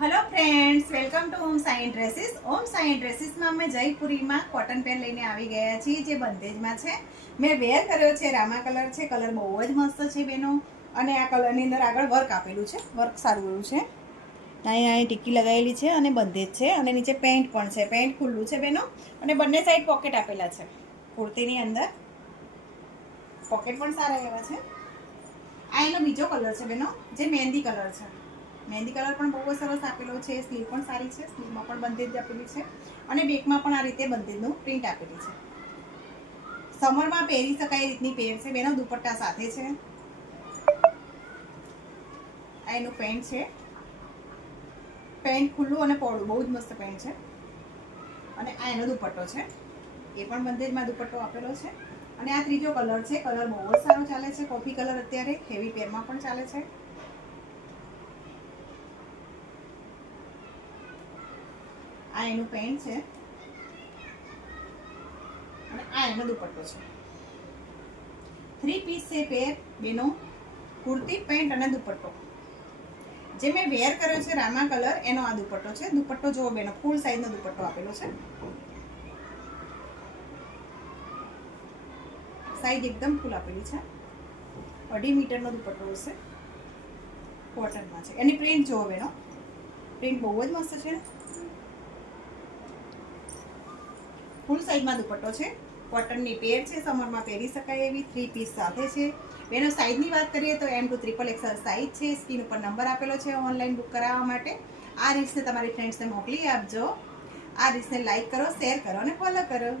Hello friends, welcome to Om Sai dresses. Om Sai ड्रेसीसમાં અમે જયપુરીમાં કોટન પેન્ટ લઈને આવી ગયા છીએ જે બંધેજમાં છે। મેં વેર કર્યો છે, રામા કલર છે। કલર બહુ જ મસ્ત છે બેનો। અને આ કલરની અંદર આગળ વર્ક આપેલું છે, વર્ક સારું એવું છે। અહીં ટીકી લગાવેલી છે અને બંધેજ છે અને નીચે પેન્ટ પણ છે। પેન્ટ ખુલ્લું છે બેનો અને બંને સાઈડ પોકેટ આપેલા છે। કુર્તીની અંદર પોકેટ પણ સારા એવા છે। આ એનો બીજો કલર છે બેનો, જે મહેંદી કલર છે। મહેંદી કલર પણ બહુ સરસ આપેલો છે। સ્લીવ પણ સારી છે, સ્લીવમાં પણ બંધેજ આપેલી છે અને બેકમાં પણ આ રીતે બંધેજનું પ્રિન્ટ આપેલી છે। સમરમાં પહેરી શકાય એ રીતની પેન્ટ છે બેનો, દુપટ્ટા સાથે છે। આ એનું પેન્ટ છે, પેન્ટ ખુલ્લું અને પહોળું બહુ જ મસ્ત પેન્ટ છે। અને આ એનો દુપટ્ટો છે, એ પણ બંધેજમાં દુપટ્ટો આપેલો છે। અને આ ત્રીજો કલર છે, કલર બહુ જ સારો ચાલે છે। કોફી કલર અત્યારે હેવી પેરમાં પણ ચાલે છે। આ એનું પેન્ટ છે અને આ એનો દુપટ્ટો છે। 3 પીસ છે પેર બેનો, કુર્તી, પેન્ટ અને દુપટ્ટો। જે મેં વેર કર્યો છે રામા કલર, એનો આ દુપટ્ટો છે। દુપટ્ટો જોવો બેનો, ફૂલ સાઈઝનો દુપટ્ટો આપેલો છે। સાઈઝ એકદમ ફૂલ આપેલી છે। 2.5 મીટરનો દુપટ્ટો હશે, કોટનમાં છે। એની પ્રિન્ટ જોવો બેનો, પ્રિન્ટ બહુ જ મસ્ત છે। ફૂલ સાઈઝમાં દુપટ્ટો છે, કોટનની પેર છે, સમરમાં પહેરી શકાય એવી। 3 પીસ સાથે છે બેનો। સાઈઝની વાત કરીએ તો M to XXL સાઈઝ છે। સ્ક્રીન ઉપર નંબર આપેલો છે ઓનલાઈન બુક કરાવવા માટે। આ રીલ્સને તમારી ફ્રેન્ડ્સને મોકલી આપજો। આ રીલ્સને લાઈક કરો, શેર કરો અને ફોલો કરો।